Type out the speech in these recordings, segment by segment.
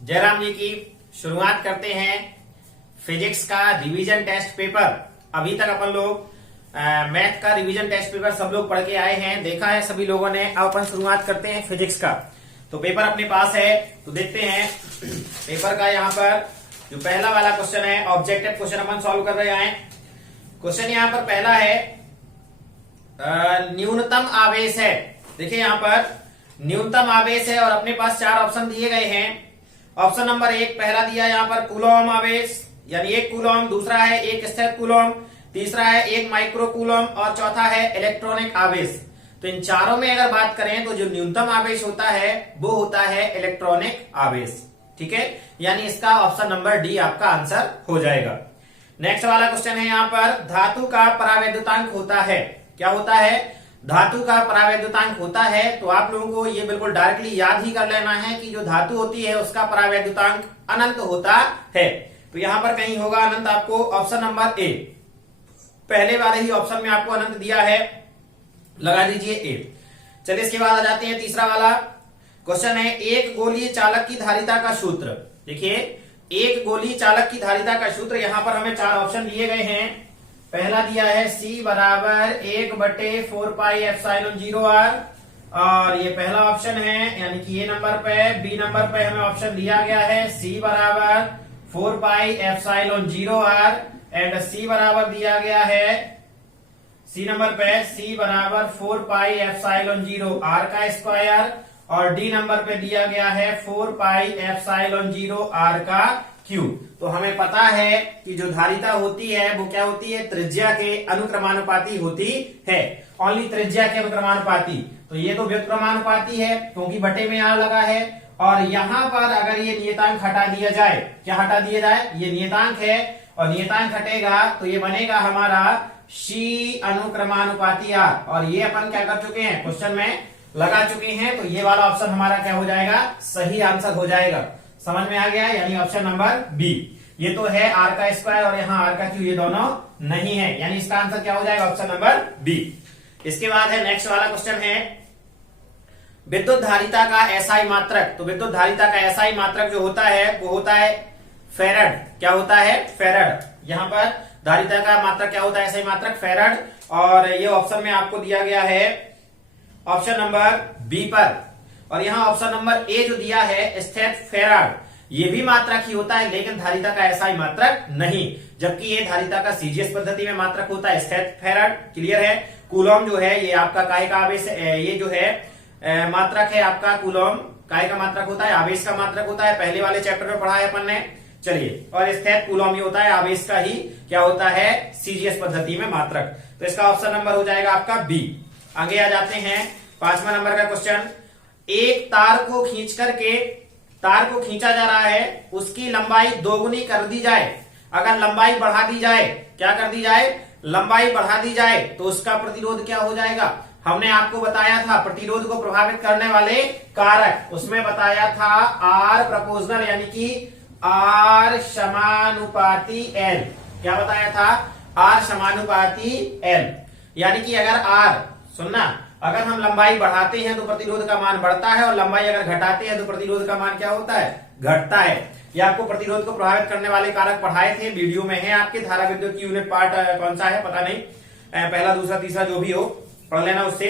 जयराम जी की शुरुआत करते हैं फिजिक्स का रिवीजन टेस्ट पेपर। अभी तक अपन लोग मैथ का रिवीजन टेस्ट पेपर सब लोग पढ़ के आए हैं, देखा है सभी लोगों ने। अब अपन शुरुआत करते हैं फिजिक्स का। तो पेपर अपने पास है, तो देखते हैं पेपर का। यहाँ पर जो पहला वाला क्वेश्चन है, ऑब्जेक्टिव क्वेश्चन अपन सॉल्व कर रहे हैं। क्वेश्चन यहाँ पर पहला है, न्यूनतम आवेश है। देखिए यहाँ पर न्यूनतम आवेश है और अपने पास चार ऑप्शन दिए गए हैं। ऑप्शन नंबर 1 पहला दिया यहाँ पर कूलॉम आवेश, यानी 1 कूलॉम। दूसरा है 1 स्थिर कूलॉम। तीसरा है 1 माइक्रो कूलॉम और चौथा है इलेक्ट्रॉनिक आवेश। तो इन चारों में अगर बात करें तो जो न्यूनतम आवेश होता है वो होता है इलेक्ट्रॉनिक आवेश। ठीक है, यानी इसका ऑप्शन नंबर डी आपका आंसर हो जाएगा। नेक्स्ट वाला क्वेश्चन है यहाँ पर, धातु का परावैद्युतांक होता है। क्या होता है? धातु का परावैद्युतांक होता है। तो आप लोगों को ये बिल्कुल डायरेक्टली याद ही कर लेना है कि जो धातु होती है उसका परावैद्युतांक अनंत होता है। तो यहां पर कहीं होगा अनंत, आपको ऑप्शन नंबर ए, पहले वाले ही ऑप्शन में आपको अनंत दिया है, लगा दीजिए ए। चलिए इसके बाद आ जाते हैं तीसरा वाला क्वेश्चन है, एक गोलीय चालक की धारिता का सूत्र। देखिए एक गोलीय चालक की धारिता का सूत्र, यहां पर हमें चार ऑप्शन दिए गए हैं। पहला दिया है C बराबर 1/4πε0r, और ये पहला ऑप्शन है, यानी कि ए नंबर पे। बी नंबर पे हमें ऑप्शन दिया गया है C बराबर 4πε0r, एंड C बराबर दिया गया है, C नंबर पे C बराबर 4πε0r का स्क्वायर, और डी नंबर पे दिया गया है 4πε0r का क्यूब। तो हमें पता है कि जो धारिता होती है वो क्या होती है, त्रिज्या के अनुक्रमानुपाती होती है। ओनली त्रिज्या के अनुक्रमानुपाती। तो ये तो व्युत्क्रमानुपाती है क्योंकि बटे में आर लगा है। और यहां पर अगर ये नियतांक हटा दिया जाए, क्या हटा दिया जाए, ये नियतांक है और नियतांक हटेगा तो ये बनेगा हमारा सी अनुक्रमानुपाती आर। और ये अपन क्या कर चुके हैं, क्वेश्चन में लगा चुके हैं। तो ये वाला ऑप्शन हमारा क्या हो जाएगा, सही आंसर हो जाएगा। समझ में आ गया, यानी ऑप्शन नंबर बी। ये तो है आर का स्क्वायर और यहाँ आर का क्यूब, ये दोनों नहीं है, यानी इसका आंसर क्या हो जाएगा, ऑप्शन नंबर बी। इसके बाद है नेक्स्ट वाला क्वेश्चन है, विद्युत धारिता का एसआई मात्रक। तो विद्युत धारिता का एसआई मात्रक जो होता है वो होता है फेरड। क्या होता है, फेरड। यहाँ पर धारिता का मात्रक क्या होता है, एसआई मात्रक फेरड। और ये ऑप्शन में आपको दिया गया है ऑप्शन नंबर बी पर। और यहाँ ऑप्शन नंबर ए जो दिया है स्थिर फेराड, ये भी मात्रक ही होता है लेकिन धारिता का एसआई मात्रक नहीं, जबकि ये धारिता का सीजीएस पद्धति में मात्रक होता है स्थिर फेराड। क्लियर है। कूलॉम जो है ये आपका काय का आवेश, ये जो है मात्रक है आपका कूलॉम, काय का मात्रक होता है, आवेश का मात्रक होता है। पहले वाले चैप्टर में पढ़ा है अपन ने। चलिए, और स्थिर कूलॉम ये होता है आवेश का ही क्या होता है, सीजीएस पद्धति में मात्रक। तो इसका ऑप्शन नंबर हो जाएगा आपका बी। आगे आ जाते हैं 5वां नंबर का क्वेश्चन, एक तार को खींच करके, तार को खींचा जा रहा है, उसकी लंबाई दोगुनी कर दी जाए। अगर लंबाई बढ़ा दी जाए, क्या कर दी जाए, लंबाई बढ़ा दी जाए, तो उसका प्रतिरोध क्या हो जाएगा। हमने आपको बताया था प्रतिरोध को प्रभावित करने वाले कारक, उसमें बताया था आर प्रोपोर्शनल, यानी कि आर समानुपाती एल। क्या बताया था, आर समानुपाती एल। यानी कि अगर आर, सुनना, अगर हम लंबाई बढ़ाते हैं तो प्रतिरोध का मान बढ़ता है, और लंबाई अगर घटाते हैं तो प्रतिरोध का मान क्या होता है, घटता है। ये आपको प्रतिरोध को प्रभावित करने वाले कारक पढ़ाए थे, वीडियो में है आपके। धारा विद्युत की यूनिट पार्ट कौन सा है पता नहीं, पहला दूसरा तीसरा जो भी हो पढ़ लेना उससे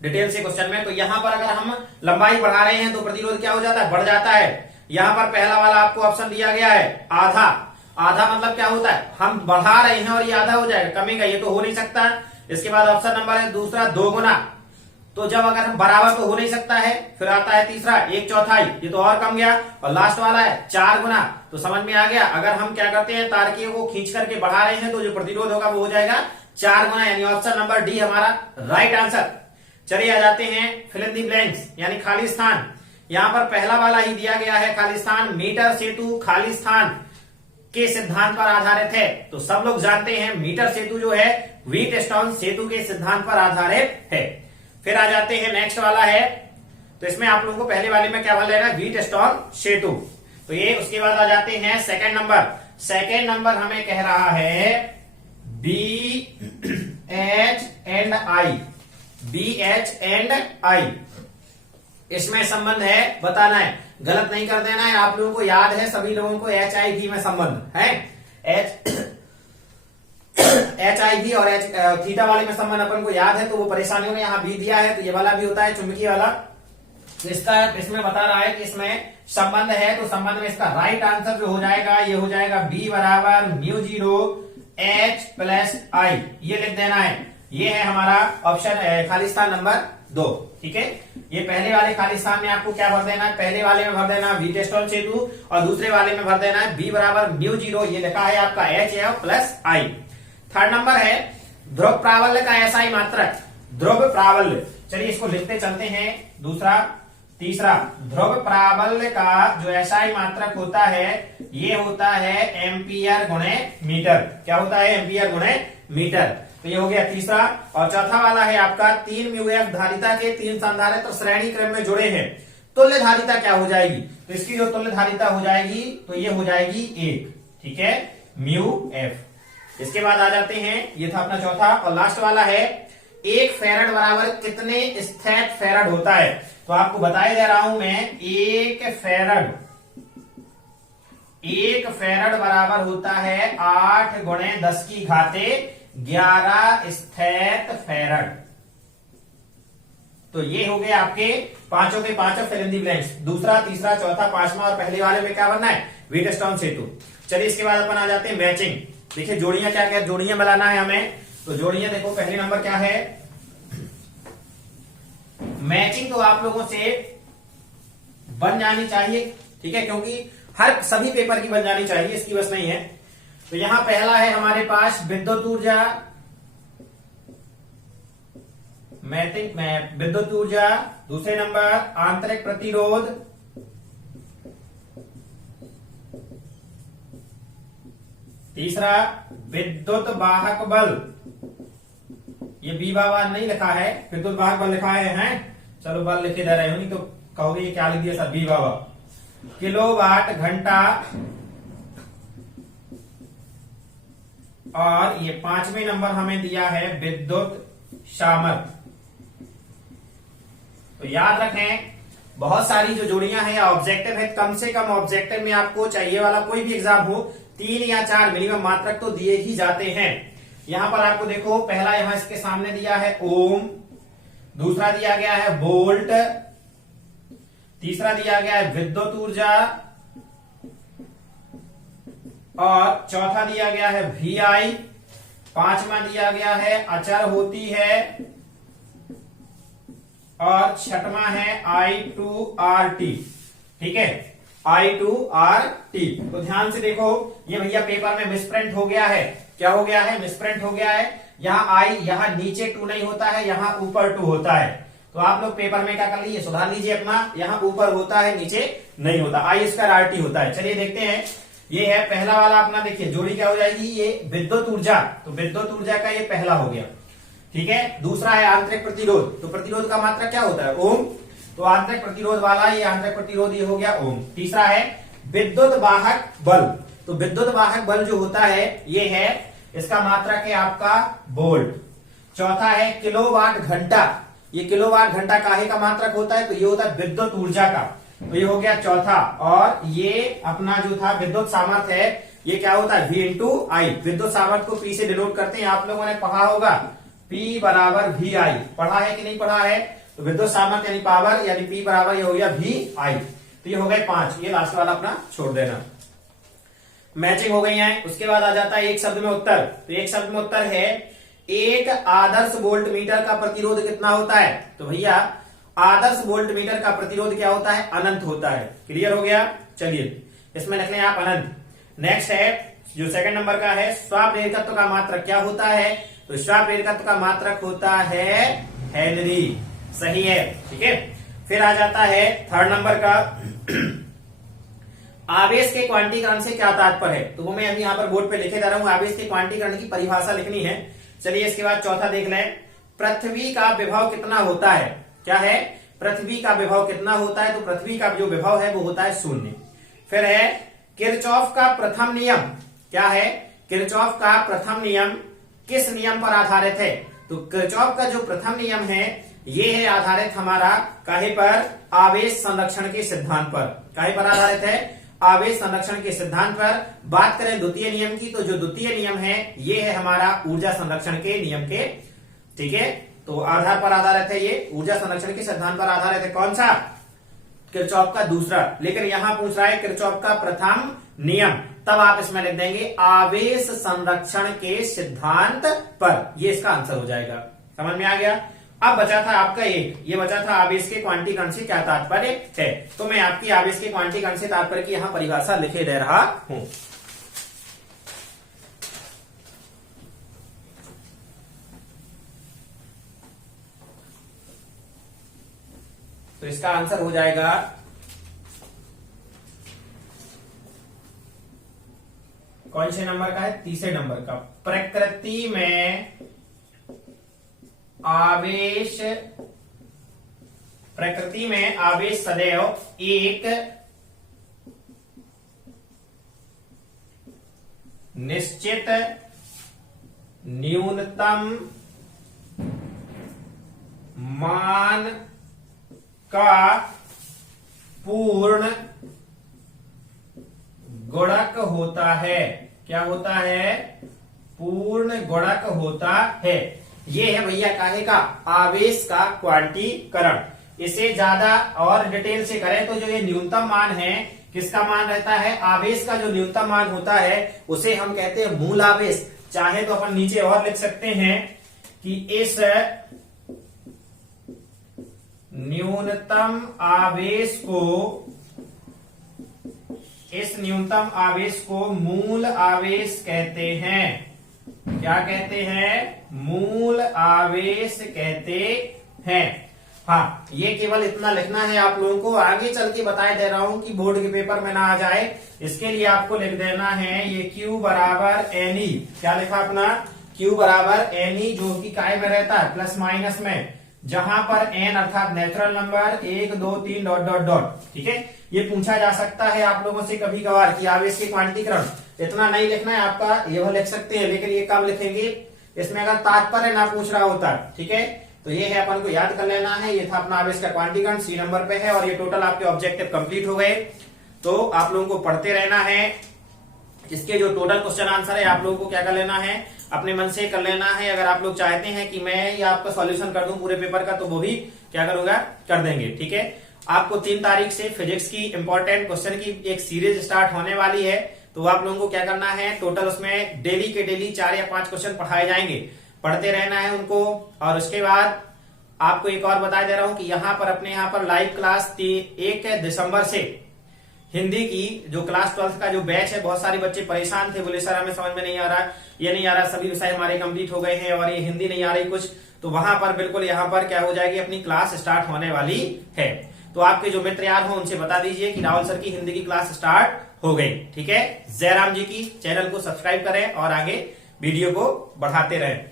डिटेल से क्वेश्चन में। तो यहाँ पर अगर हम लंबाई बढ़ा रहे हैं तो प्रतिरोध क्या हो जाता है, बढ़ जाता है। यहाँ पर पहला वाला आपको ऑप्शन दिया गया है आधा। आधा मतलब क्या होता है, हम बढ़ा रहे हैं और ये आधा हो जाएगा, कमेगा, ये तो हो नहीं सकता। इसके बाद ऑप्शन नंबर है दूसरा दोगुना। तो जब अगर हम बराबर तो हो नहीं सकता है। फिर आता है तीसरा 1/4, ये तो और कम गया। और लास्ट वाला है 4 गुना। तो समझ में आ गया, अगर हम क्या करते हैं, तारकीय को खींच करके बढ़ा रहे हैं तो जो प्रतिरोध होगा वो हो जाएगा 4 गुना, यानी ऑप्शन नंबर डी हमारा राइट आंसर। चलिए आ जाते हैं फिल इन द ब्लैंक्स, यानी खाली स्थान। यहाँ पर पहला वाला ही दिया गया है खाली स्थान, मीटर सेतु खाली स्थान के सिद्धांत पर आधारित है। तो सब लोग जानते हैं मीटर सेतु जो है व्हीटस्टोन सेतु के सिद्धांत पर आधारित है। फिर आ जाते हैं नेक्स्ट वाला है, तो इसमें आप लोगों को पहले वाले में क्या भर लेना, व्हीटस्टोन सेतु। तो ये, उसके बाद आ जाते हैं सेकंड नंबर। सेकंड नंबर हमें कह रहा है B H and I, B H and I. इसमें संबंध है बताना है, गलत नहीं कर देना है। आप लोगों को याद है, सभी लोगों को HIV में संबंध है, HIV और थीटा वाले में संबंध अपन को याद है, तो वो परेशानियों में यहाँ बी दिया है, तो ये वाला भी होता है चुंबकीय वाला। तो इसका इसमें बता रहा है कि इसमें संबंध है, तो संबंध में इसका राइट आंसर जो हो जाएगा ये हो जाएगा B बराबर म्यू 0 H प्लस I, ये लिख देना है। ये है हमारा ऑप्शन खाली स्थान नंबर 2। ठीक है, ये पहले वाले खाली स्थान में आपको क्या भर देना है, पहले वाले में भर देना वीटेस्टोन सेतु और दूसरे वाले में भर देना है B बराबर म्यू 0, ये लिखा है आपका HF plus I। Third number है ध्रुव प्राबल्य का SI मात्रक, ध्रुव प्राबल्य, चलिए इसको लिखते चलते हैं। दूसरा तीसरा, ध्रुव प्राबल्य का जो SI मात्रक होता है ये होता है एम्पियर गुणे मीटर। क्या होता है, एम्पियर गुणे मीटर। तो ये हो गया तीसरा। और चौथा वाला है आपका 3 μF धारिता के 3 संधारित्र श्रेणी क्रम में जुड़े हैं, तुल्य धारिता क्या हो जाएगी, तो इसकी जो तुल्य धारिता हो जाएगी तो ये हो जाएगी 1। ठीक है, μF। इसके बाद आ जाते हैं, ये था अपना चौथा और लास्ट वाला है 1 फैरड बराबर कितने स्थैत फैरड होता है। तो आपको बताए दे रहा हूं मैं, 1 फैरड बराबर होता है 8 गुणे 10 की घाते 11 स्थैत फैरड। तो ये हो गए आपके पांचों के पांचों फिल इन द ब्लैंक्स। दूसरा, तीसरा, चौथा, पांचवा और पहले वाले में क्या बनना है, वीटस्टोन सेतु। चलिए इसके बाद अपन आ जाते हैं मैचिंग। देखिए जोड़ियां क्या क्या जोड़ियां बनाना है हमें, तो जोड़ियां देखो पहले नंबर क्या है, मैचिंग तो आप लोगों से बन जानी चाहिए। ठीक है, क्योंकि हर सभी पेपर की बन जानी चाहिए, इसकी बस नहीं है। तो यहां पहला है हमारे पास विद्युत ऊर्जा, विद्युत ऊर्जा। दूसरे नंबर आंतरिक प्रतिरोध, तीसरा विद्युत वाहक बल, ये बी बाबा नहीं लिखा है, विद्युत वाहक बल लिखा है, हैं? चलो बल लिखे दे रहे हो, तो कहोगे ये क्या लिख दिया सर, बी बाबा। किलोवाट घंटा, और ये 5वें नंबर हमें दिया है विद्युत सामर्थ्य। तो याद रखें, बहुत सारी जो जोड़ियां हैं या ऑब्जेक्टिव है, कम से कम ऑब्जेक्टिव में आपको चाहिए वाला कोई भी एग्जाम हो 3 या 4 मिनिमम मात्रक तो दिए ही जाते हैं। यहां पर आपको देखो, पहला यहां इसके सामने दिया है ओम, दूसरा दिया गया है वोल्ट, तीसरा दिया गया है विद्युत ऊर्जा, और चौथा दिया गया है VI, पांचवा दिया गया है अचर होती है, और छठवां है I2RT। ठीक है, I2RT। तो ध्यान से देखो, ये भैया पेपर में मिसप्रिंट हो गया है। क्या हो गया है, मिसप्रिंट हो गया है। यहाँ I यहाँ नीचे 2 नहीं होता है, यहाँ ऊपर 2 होता है। तो आप लोग पेपर में क्या कर लीजिए, सुधार लीजिए अपना, यहाँ ऊपर होता है नीचे नहीं होता, I2RT होता है। चलिए देखते हैं, ये है पहला वाला अपना। देखिए जोड़ी क्या हो जाएगी, ये विद्युत ऊर्जा, तो विद्युत ऊर्जा का ये पहला हो गया। ठीक है, दूसरा है आंतरिक प्रतिरोध, तो प्रतिरोध का मात्रा क्या होता है, ओम, तो आंतरिक प्रतिरोध वाला ये आंतरिक प्रतिरोध ये हो गया ओम। तीसरा है विद्युत वाहक बल, तो विद्युत वाहक बल जो होता है ये है, इसका मात्रक है आपका वोल्ट। चौथा है किलोवाट घंटा, ये किलोवाट घंटा काहे का मात्रक होता है, तो ये होता है विद्युत ऊर्जा का, तो ये हो गया चौथा। और ये अपना जो था विद्युत सामर्थ्य है, ये क्या होता है, V × I। विद्युत सामर्थ्य को P से डिनोट करते हैं, आप लोगों ने पढ़ा होगा, P बराबर VI, पढ़ा है कि नहीं पढ़ा है। तो विद्युत सामर्थ्य यानी पावर, यानी P बराबर ये हो गया VI। तो ये हो गए 5, ये लास्ट वाला अपना छोड़ देना। मैचिंग हो गई है। उसके बाद आ जाता है एक शब्द में उत्तर, तो एक शब्द में उत्तर है, एक आदर्श वोल्ट मीटर का प्रतिरोध कितना होता है, तो भैया आदर्श वोल्ट मीटर का प्रतिरोध क्या होता है, अनंत होता है। क्लियर हो गया, चलिए इसमें लिख लें आप अनंत। नेक्स्ट है जो सेकंड नंबर का है, स्वाप्रेरकत्व का मात्रक क्या होता है, तो स्वाप्रेरकत्व का मात्रक होता है हेनरी। सही है, ठीक है। फिर आ जाता है थर्ड नंबर का, आवेश के क्वांटीकरण से क्या तात्पर्य है, तो वो मैं अभी यहाँ पर बोर्ड पे लिखे जा रहा हूँ, आवेश के क्वांटीकरण की परिभाषा लिखनी है। चलिए इसके बाद चौथा देख लें, पृथ्वी का विभव कितना होता है, क्या है, पृथ्वी का विभव कितना होता है, तो पृथ्वी का जो विभव है वो होता है 0। फिर है किरचॉफ का प्रथम नियम, क्या है, किरचॉफ का प्रथम नियम किस नियम पर आधारित है, तो किरचॉफ का जो प्रथम नियम है ये है आधारित हमारा काहे पर, आवेश संरक्षण के सिद्धांत पर। काहे पर आधारित है, आवेश संरक्षण के सिद्धांत पर। बात करें द्वितीय नियम की, तो जो द्वितीय नियम है ये है हमारा ऊर्जा संरक्षण के नियम के, ठीक है। तो आधार पर आधारित है, ये ऊर्जा संरक्षण के सिद्धांत पर आधारित है। कौन सा, किरचॉफ का दूसरा। लेकिन यहां पूछ रहा है किरचॉफ का प्रथम नियम, तब आप इसमें लिख देंगे आवेश संरक्षण के सिद्धांत पर। ये इसका आंसर हो जाएगा। समझ में आ गया। अब बचा था आपका एक, ये बचा था आवेश के क्वांटीकरण से क्या तात्पर्य है। तो मैं आपकी आवेश के क्वांटीकरण से तात्पर्य की यहां परिभाषा लिखे दे रहा हूं। तो इसका आंसर हो जाएगा कौन से नंबर का है, तीसरे नंबर का। प्रकृति में आवेश सदैव एक निश्चित न्यूनतम मान का पूर्ण गुणक होता है। क्या होता है, पूर्ण गुणक होता है। ये है भैया काहे का, आवेश का क्वांटीकरण। इसे ज्यादा और डिटेल से करें तो जो ये न्यूनतम मान है, किसका मान रहता है, आवेश का जो न्यूनतम मान होता है उसे हम कहते हैं मूल आवेश। चाहे तो अपन नीचे और लिख सकते हैं कि इस न्यूनतम आवेश को मूल आवेश कहते हैं। क्या कहते हैं, मूल आवेश कहते हैं। हाँ, ये केवल इतना लिखना है आप लोगों को। आगे चल के बताए दे रहा हूं कि बोर्ड के पेपर में ना आ जाए, इसके लिए आपको लिख देना है ये Q बराबर NE। क्या लिखा अपना, Q बराबर NE, जो कि काय में रहता है, प्लस माइनस में, जहां पर n अर्थात natural number 1 2 3 dot dot dot. ठीक है, ये पूछा जा सकता है आप लोगों से कभी कभार कि आवेश के क्वांटीकरण। इतना नहीं लिखना है आपका, ये लिख सकते हैं, लेकिन ये कब लिखेंगे, इसमें अगर तात्पर्य ना पूछ रहा होता। ठीक है, तो ये है अपन को याद कर लेना है। ये था अपना आवेश का क्वांटीकरण, C नंबर पे है। और ये टोटल आपके ऑब्जेक्टिव कंप्लीट हो गए। तो आप लोगों को पढ़ते रहना है। इसके जो टोटल क्वेश्चन आंसर है आप लोगों को क्या कर लेना है, अपने मन से कर लेना है। अगर आप लोग चाहते हैं कि मैं ये आपका सॉल्यूशन कर दूं पूरे पेपर का, तो वो भी क्या करूंगा, कर देंगे। ठीक है, आपको 3 तारीख से फिजिक्स की इंपॉर्टेंट क्वेश्चन की एक सीरीज स्टार्ट होने वाली है। तो आप लोगों को क्या करना है, टोटल उसमें डेली के डेली 4 या 5 क्वेश्चन पढ़ाए जाएंगे, पढ़ते रहना है उनको। और उसके बाद आपको एक और बता दे रहा हूं कि यहाँ पर अपने यहाँ पर लाइव क्लास 1 दिसंबर से हिंदी की जो क्लास 12 का जो बैच है, बहुत सारे बच्चे परेशान थे, बोले सर हमें समझ में नहीं आ रहा, ये नहीं आ रहा, सभी विषय हमारे कंप्लीट हो गए हैं और ये हिंदी नहीं आ रही कुछ। तो वहां पर बिल्कुल यहाँ पर क्या हो जाएगी, अपनी क्लास स्टार्ट होने वाली है। तो आपके जो मित्र यार हो उनसे बता दीजिए कि राहुल सर की हिंदी की क्लास स्टार्ट हो गई। ठीक है, जयराम जी की चैनल को सब्सक्राइब करें और आगे वीडियो को बढ़ाते रहें।